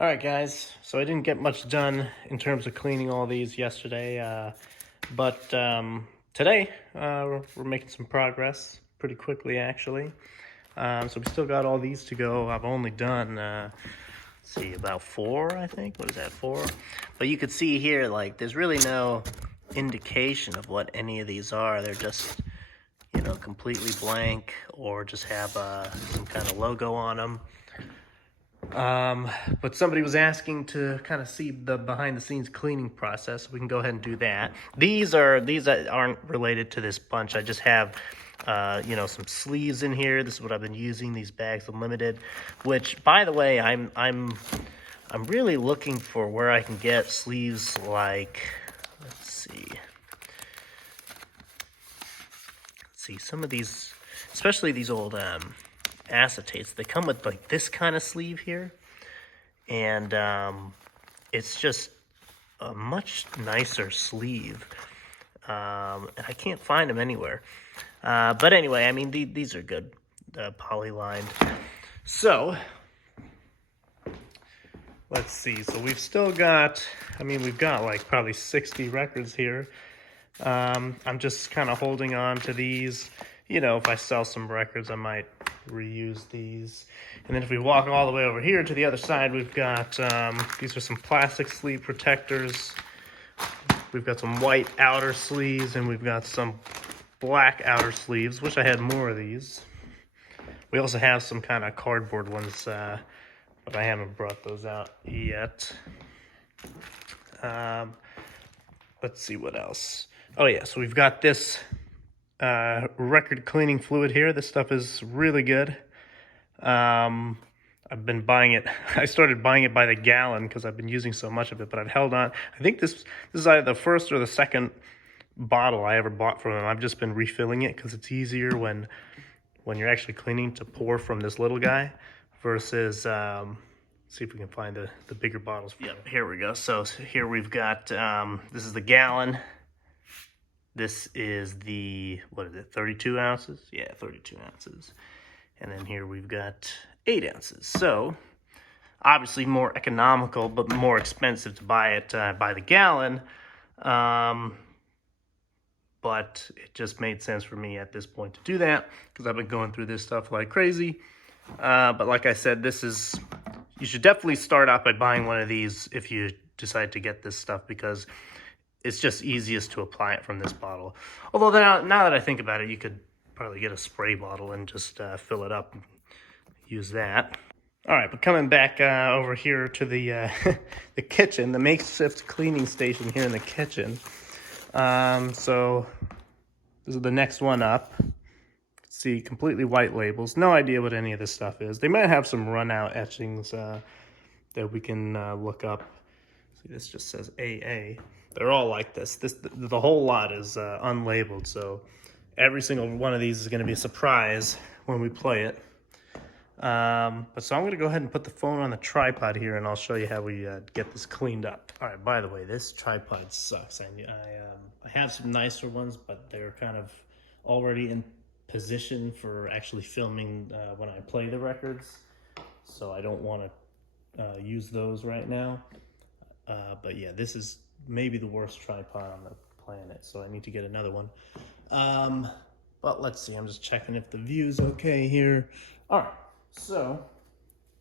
All right, guys. So I didn't get much done in terms of cleaning all these yesterday, but today we're making some progress pretty quickly, actually. So we still got all these to go. I've only done, let's see, about four, I think. What is that, four? But you could see here, like, there's really no indication of what any of these are. They're just, completely blank or just have some kind of logo on them. But somebody was asking to kind of see the behind the scenes cleaning process. We can go ahead and do that. These aren't related to this bunch. I just have, some sleeves in here. This is what I've been using, these Bags Unlimited, which, by the way, I'm really looking for where I can get sleeves like, let's see, some of these, especially these old, acetates, they come with like this kind of sleeve here, and it's just a much nicer sleeve, and I can't find them anywhere, but anyway, I mean, these are good, poly lined. So let's see, so we've still got, we've got like probably 60 records here. I'm just kind of holding on to these. If I sell some records, I might reuse these. And then if we walk all the way over here to the other side, we've got, these are some plastic sleeve protectors. We've got some white outer sleeves, and we've got some black outer sleeves. Wish I had more of these. We also have some kind of cardboard ones, but I haven't brought those out yet. Let's see what else. Oh yeah, so we've got this record cleaning fluid here. This stuff is really good. I've been buying it. I started buying it by the gallon because I've been using so much of it, but I've held on. I think this is either the first or the second bottle I ever bought from them. I've just been refilling it because it's easier when you're actually cleaning to pour from this little guy versus see if we can find the bigger bottles. Yep, here we go. So here we've got, this is the gallon. This is the, 32 ounces? Yeah, 32 ounces. And then here we've got 8 ounces. So, obviously more economical, but more expensive to buy it by the gallon. But it just made sense for me at this point to do that, because I've been going through this stuff like crazy. But like I said, you should definitely start out by buying one of these if you decide to get this stuff, because it's just easiest to apply it from this bottle. Although now that I think about it, you could probably get a spray bottle and just fill it up and use that. All right, but coming back over here to the the kitchen, the makeshift cleaning station here in the kitchen. So this is the next one up. See, completely white labels. No idea what any of this stuff is. They might have some run-out etchings that we can look up. See, this just says AA. They're all like this. The whole lot is unlabeled, so every single one of these is going to be a surprise when we play it. But so I'm going to go ahead and put the phone on the tripod here, and I'll show you how we get this cleaned up. All right, by the way, this tripod sucks. I have some nicer ones, but they're kind of already in position for actually filming when I play the records, so I don't want to use those right now. But yeah, this is maybe the worst tripod on the planet, so I need to get another one. But let's see, I'm just checking if the view's okay here. All right, so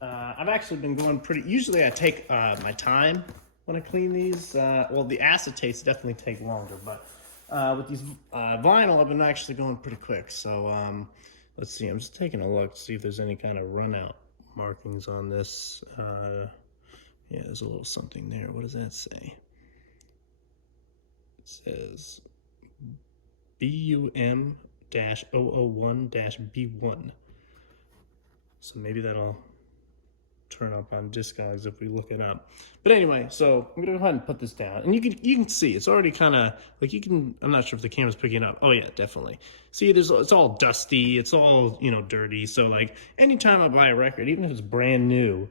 I've actually been going usually I take my time when I clean these. Well, the acetates definitely take longer, but with these vinyl, I've been actually going pretty quick. So let's see, I'm just taking a look to see if there's any kind of run out markings on this. Yeah, there's a little something there. What does that say? It says BUM-001-B1. So maybe that'll turn up on Discogs if we look it up. But anyway, so I'm gonna go ahead and put this down, and you can see it's already kind of like I'm not sure if the camera's picking up. Oh yeah, definitely. See, it's all dusty. It's all dirty. So like anytime I buy a record, even if it's brand new,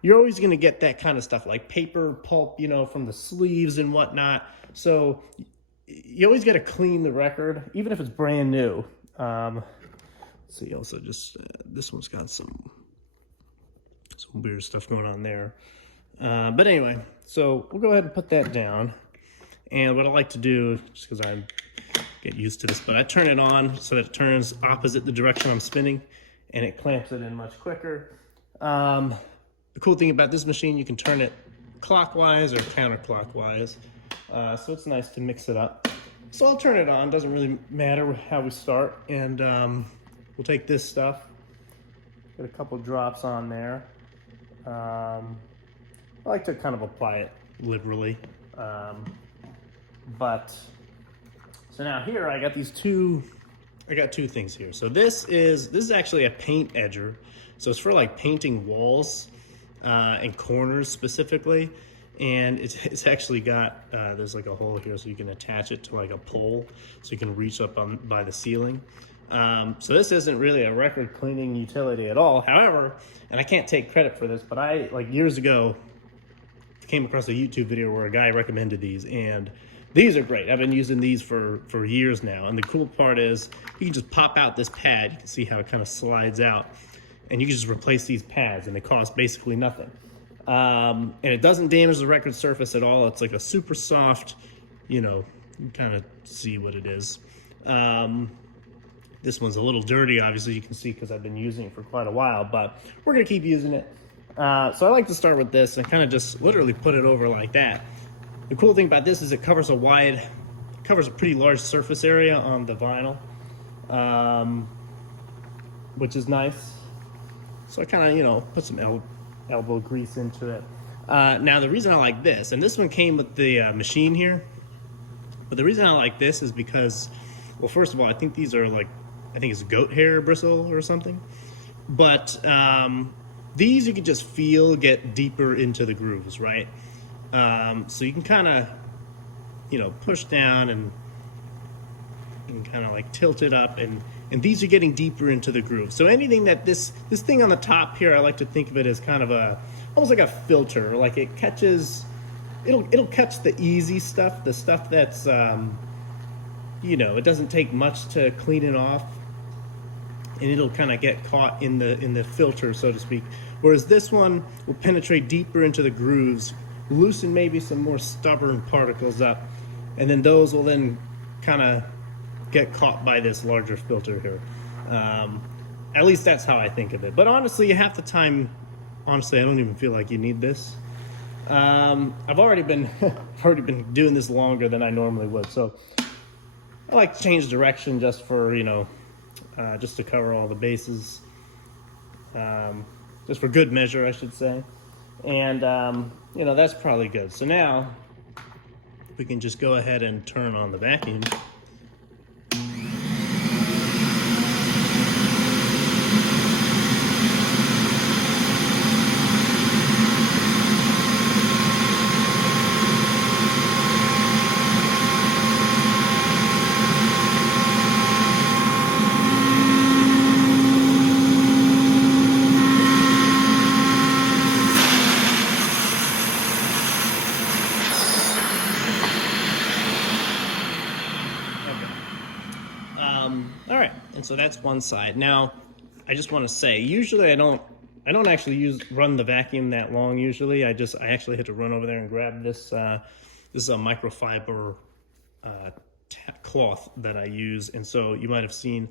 you're always going to get that kind of stuff, like paper pulp, from the sleeves and whatnot. So you always got to clean the record, even if it's brand new. Let's see, also just, this one's got some weird stuff going on there. But anyway, so we'll go ahead and put that down. And what I like to do, just because I get used to this, but I turn it on so that it turns opposite the direction I'm spinning, and it clamps it in much quicker. The cool thing about this machine, you can turn it clockwise or counterclockwise. So it's nice to mix it up. So I'll turn it on, doesn't really matter how we start. And we'll take this stuff, get a couple drops on there. I like to kind of apply it liberally. So now here I got these two things here. So this is actually a paint edger. So it's for like painting walls and corners specifically. And it's actually got, there's like a hole here so you can attach it to like a pole so you can reach up by the ceiling. So this isn't really a record cleaning utility at all. However, and I can't take credit for this, but I, like years ago, came across a YouTube video where a guy recommended these, and these are great. I've been using these for years now. And the cool part is you can just pop out this pad. You can see how it kind of slides out, and you can just replace these pads, and they cost basically nothing. And it doesn't damage the record surface at all. It's like a super soft, you know, you can kind of see what it is. This one's a little dirty, obviously, you can see because I've been using it for quite a while, but we're gonna keep using it. So I like to start with this and kind of just literally put it over like that. The cool thing about this is it covers a pretty large surface area on the vinyl, which is nice. So I kind of, you know, put some elbow grease into it. Now the reason I like this, and this one came with the machine here, but the reason I like this is because, well, first of all, I think these are like, I think it's goat hair bristle or something, but these you can just feel get deeper into the grooves, right? So you can kind of, you know, push down and kind of like tilt it up, and these are getting deeper into the groove. So anything that this thing on the top here, I like to think of it as kind of almost like a filter. Like it catches, it'll catch the easy stuff, the stuff that's, you know, it doesn't take much to clean it off, and it'll kind of get caught in the filter, so to speak. Whereas this one will penetrate deeper into the grooves, loosen maybe some more stubborn particles up, and then those will then kind of get caught by this larger filter here. At least that's how I think of it. But honestly, half the time, honestly, I don't even feel like you need this. I've already been doing this longer than I normally would, so I like to change direction just for, you know, just to cover all the bases, just for good measure, I should say. And you know, that's probably good. So now we can just go ahead and turn on the vacuum. All right, and so that's one side. Now, I just want to say, usually I don't actually run the vacuum that long. Usually, I actually had to run over there and grab this. This is a microfiber cloth that I use, and so you might have seen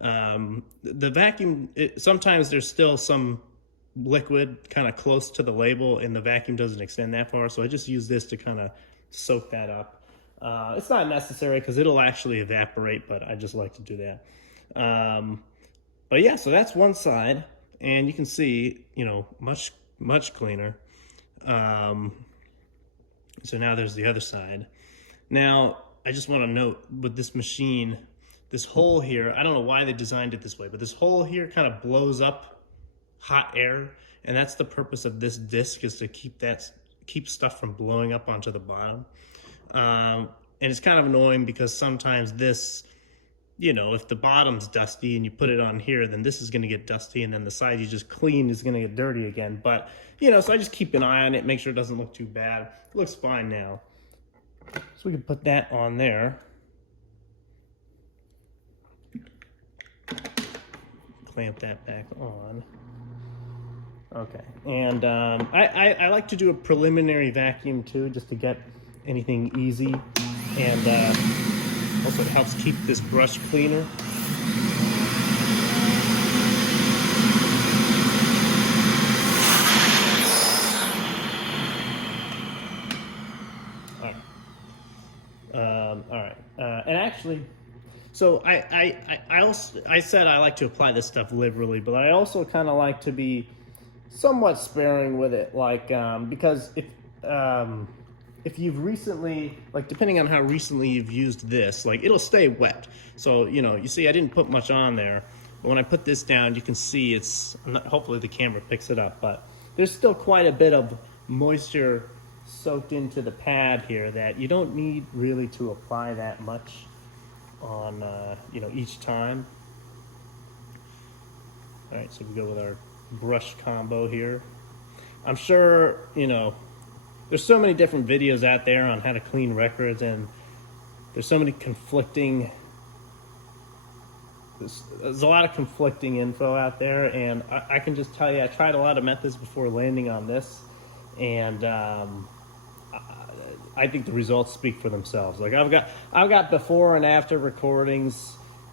the vacuum. Sometimes there's still some liquid kind of close to the label, and the vacuum doesn't extend that far. So I just use this to kind of soak that up. It's not necessary because it'll actually evaporate, but I just like to do that. But yeah, so that's one side, and you can see, you know, much cleaner. So now there's the other side. Now, I just want to note with this machine, this hole here, I don't know why they designed it this way, but this hole here kind of blows up hot air, and that's the purpose of this disc, is to keep stuff from blowing up onto the bottom. And it's kind of annoying because sometimes this, you know, if the bottom's dusty and you put it on here, then this is going to get dusty, and then the side you just cleaned is going to get dirty again. But, you know, so I just keep an eye on it, make sure it doesn't look too bad. It looks fine now. So we can put that on there. Clamp that back on. Okay, and I like to do a preliminary vacuum too, just to get anything easy, and also it helps keep this brush cleaner. All right, and actually, so I said I like to apply this stuff liberally, but I also kind of like to be somewhat sparing with it, like because if you've recently, like depending on how recently you've used this, like it'll stay wet. So you see I didn't put much on there, but when I put this down, you can see it's hopefully the camera picks it up, but there's still quite a bit of moisture soaked into the pad here that you don't need really to apply that much on each time. All right, so we go with our brush combo here. I'm sure there's so many different videos out there on how to clean records, and there's so many conflicting there's a lot of conflicting info out there, and I can just tell you I tried a lot of methods before landing on this, and I think the results speak for themselves. Like I've got before and after recordings,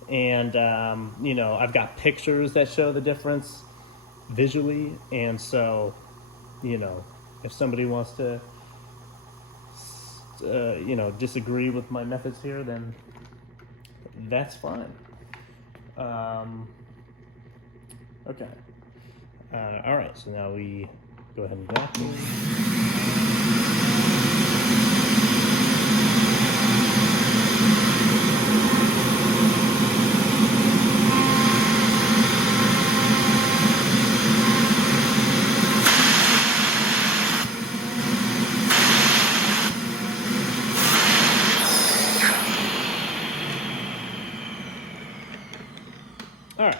and I've got pictures that show the difference visually, and so if somebody wants to disagree with my methods here, then that's fine. Okay. All right, so now we go ahead and vacuum. All right.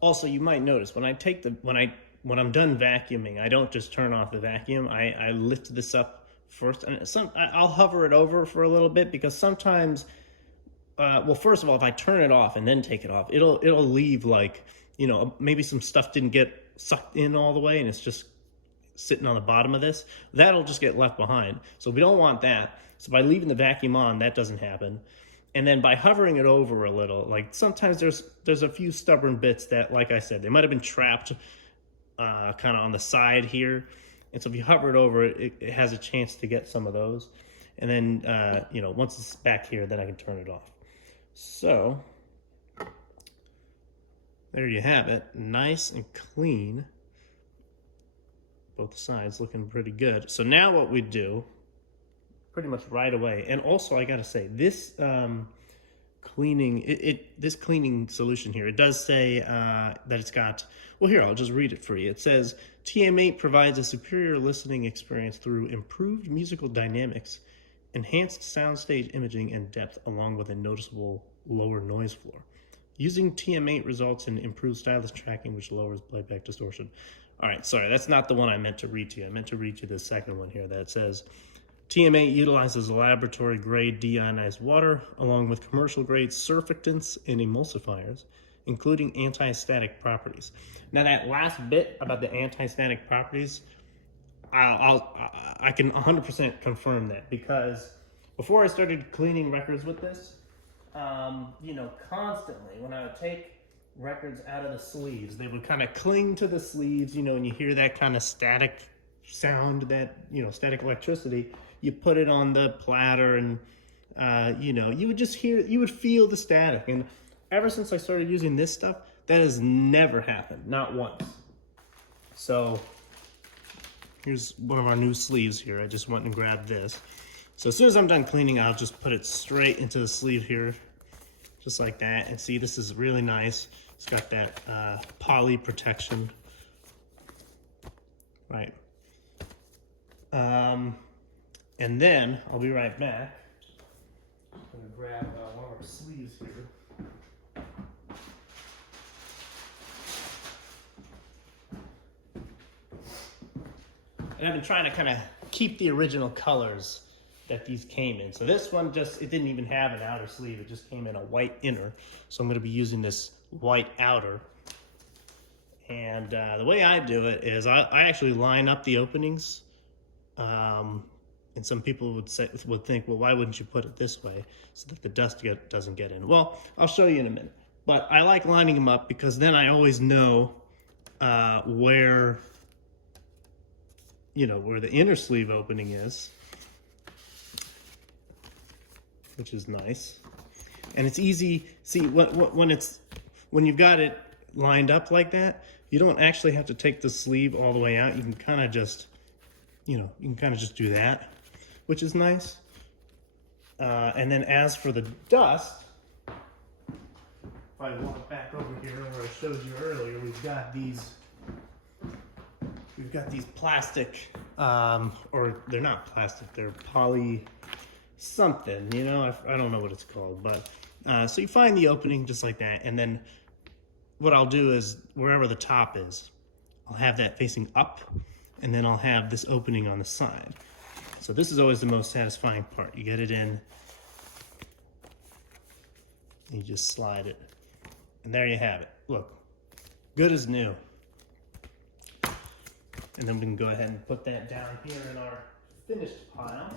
Also, you might notice when I'm done vacuuming, I don't just turn off the vacuum. I lift this up first, and I'll hover it over for a little bit, because sometimes, well, first of all, if I turn it off and then take it off, it'll leave like maybe some stuff didn't get sucked in all the way, and it's just sitting on the bottom of this. That'll just get left behind. So we don't want that. So by leaving the vacuum on, that doesn't happen. And then by hovering it over a little, like sometimes there's a few stubborn bits that, like I said, they might have been trapped kind of on the side here. And so if you hover it over, it has a chance to get some of those. And then, once it's back here, then I can turn it off. So there you have it. Nice and clean. Both sides looking pretty good. So now what we do, pretty much right away. And also, I gotta say, this this cleaning solution here, it does say that it's got, well, here, I'll just read it for you. It says, TM8 provides a superior listening experience through improved musical dynamics, enhanced soundstage imaging and depth, along with a noticeable lower noise floor. Using TM8 results in improved stylus tracking, which lowers playback distortion. All right, sorry, that's not the one I meant to read to you. I meant to read you the second one here that says, TM8 utilizes laboratory-grade deionized water along with commercial-grade surfactants and emulsifiers, including anti-static properties. Now that last bit about the anti-static properties, I can 100% confirm that, because before I started cleaning records with this, constantly when I would take records out of the sleeves, they would kind of cling to the sleeves, and you hear that kind of static sound, that static electricity. You put it on the platter, and you would just you would feel the static. And ever since I started using this stuff, that has never happened, not once. So here's one of our new sleeves here. I just went and grabbed this. So as soon as I'm done cleaning, I'll just put it straight into the sleeve here, just like that. And see, this is really nice. It's got that poly protection, right? And then I'll be right back. I'm gonna grab one of our sleeves here. And I've been trying to kind of keep the original colors that these came in. So this one it didn't even have an outer sleeve. It just came in a white inner. So I'm gonna be using this white outer. And the way I do it is I actually line up the openings. And some people would think, well, why wouldn't you put it this way so that the dust doesn't get in? Well, I'll show you in a minute. But I like lining them up because then I always know where, where the inner sleeve opening is, which is nice. And it's easy. See, when you've got it lined up like that, you don't actually have to take the sleeve all the way out. You can kind of just, do that, which is nice. And then as for the dust, if I walk back over here where I showed you earlier, we've got these plastic, or they're not plastic, they're poly something, I don't know what it's called, but so you find the opening just like that, and then what I'll do is wherever the top is, I'll have that facing up, and then I'll have this opening on the side. So this is always the most satisfying part. You get it in, and you just slide it, and there you have it. Look, good as new. And then we can go ahead and put that down here in our finished pile.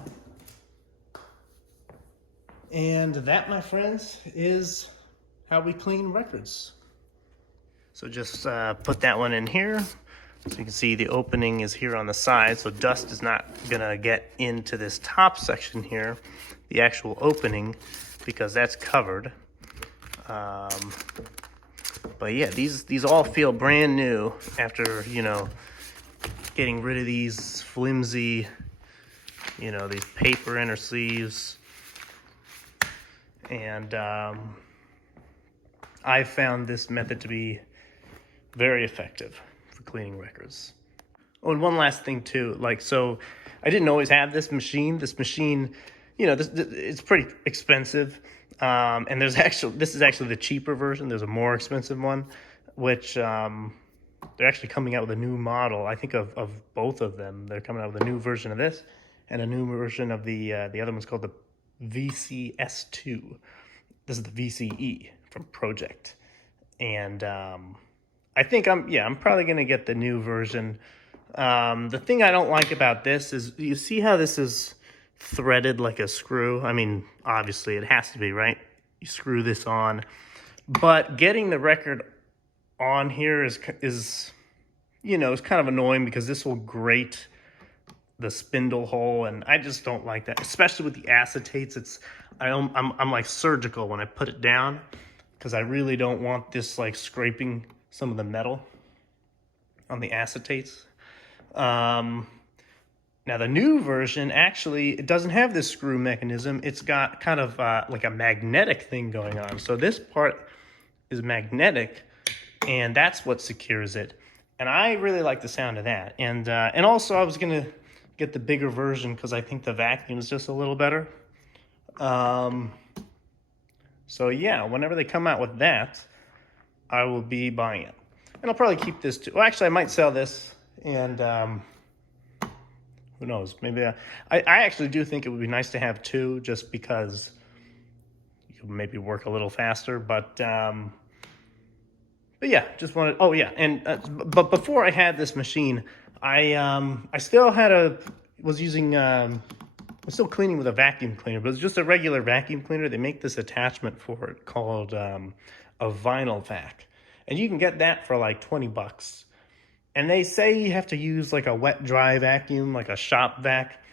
And that, my friends, is how we clean records. So just put that one in here. So you can see the opening is here on the side, so dust is not gonna get into this top section here, the actual opening, because that's covered. But yeah, these all feel brand new after, getting rid of these flimsy, these paper inner sleeves. And I found this method to be very effective for cleaning records. Oh, and one last thing too, so I didn't always have this machine. This machine, it's pretty expensive. And this is actually the cheaper version. There's a more expensive one, which they're actually coming out with a new model. I think of both of them. They're coming out with a new version of this and a new version of the other one's called the VCS2. This is the VCE from Project. And I think I'm probably gonna get the new version. The thing I don't like about this is, you see how this is threaded like a screw? I mean, obviously it has to be, right? You screw this on, but getting the record on here is it's kind of annoying because this will grate the spindle hole, and I just don't like that, especially with the acetates. I'm like surgical when I put it down because I really don't want this like scraping some of the metal on the acetates. Now the new version, actually, it doesn't have this screw mechanism. It's got kind of like a magnetic thing going on. So this part is magnetic, and that's what secures it. And I really like the sound of that. And also I was gonna get the bigger version because I think the vacuum is just a little better. So yeah, whenever they come out with that, I will be buying it. And I'll probably keep this too. Well, actually, I might sell this, and who knows? Maybe I actually do think it would be nice to have two, just because you could maybe work a little faster. But yeah, just wanted. Oh yeah, and but before I had this machine, I still was still cleaning with a vacuum cleaner, but it's just a regular vacuum cleaner. They make this attachment for it called a vinyl vac, and you can get that for like $20. And they say you have to use like a wet dry vacuum, like a shop vac.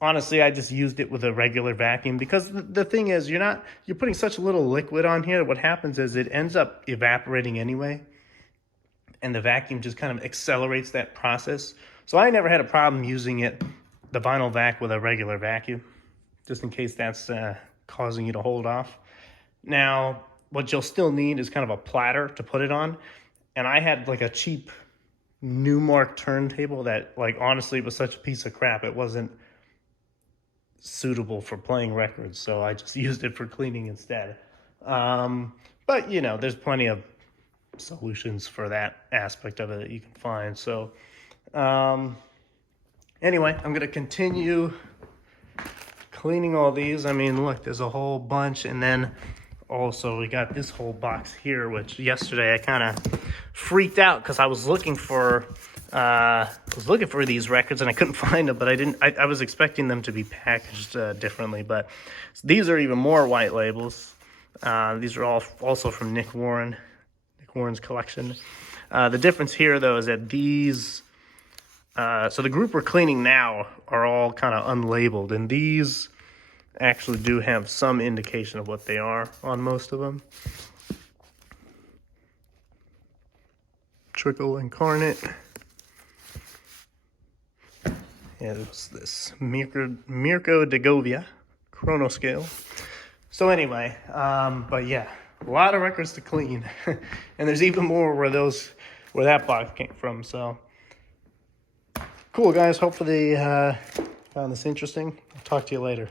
Honestly, I just used it with a regular vacuum because the thing is, you're putting such little liquid on here. What happens is it ends up evaporating anyway, and the vacuum just kind of accelerates that process. So I never had a problem using the vinyl vac with a regular vacuum, just in case that's causing you to hold off. Now, what you'll still need is kind of a platter to put it on. And I had like a cheap Newmark turntable that, like, honestly was such a piece of crap. It wasn't suitable for playing records, so I just used it for cleaning instead. But there's plenty of solutions for that aspect of it that you can find. So anyway, I'm gonna continue cleaning all these. I mean, look, there's a whole bunch, and then Also, we got this whole box here, which yesterday I kind of freaked out because I was looking for these records and I couldn't find them, but I was expecting them to be packaged differently, but these are even more white labels. These are all also from Nick Warren's collection. The difference here, though, is that these, so the group we're cleaning now are all kind of unlabeled, and these actually do have some indication of what they are on most of them. Trickle Incarnate. Yeah, it's this Mirko Degovia Chrono Scale. So anyway, but yeah, a lot of records to clean, and there's even more where that box came from. So cool, guys. Hopefully, found this interesting. I'll talk to you later.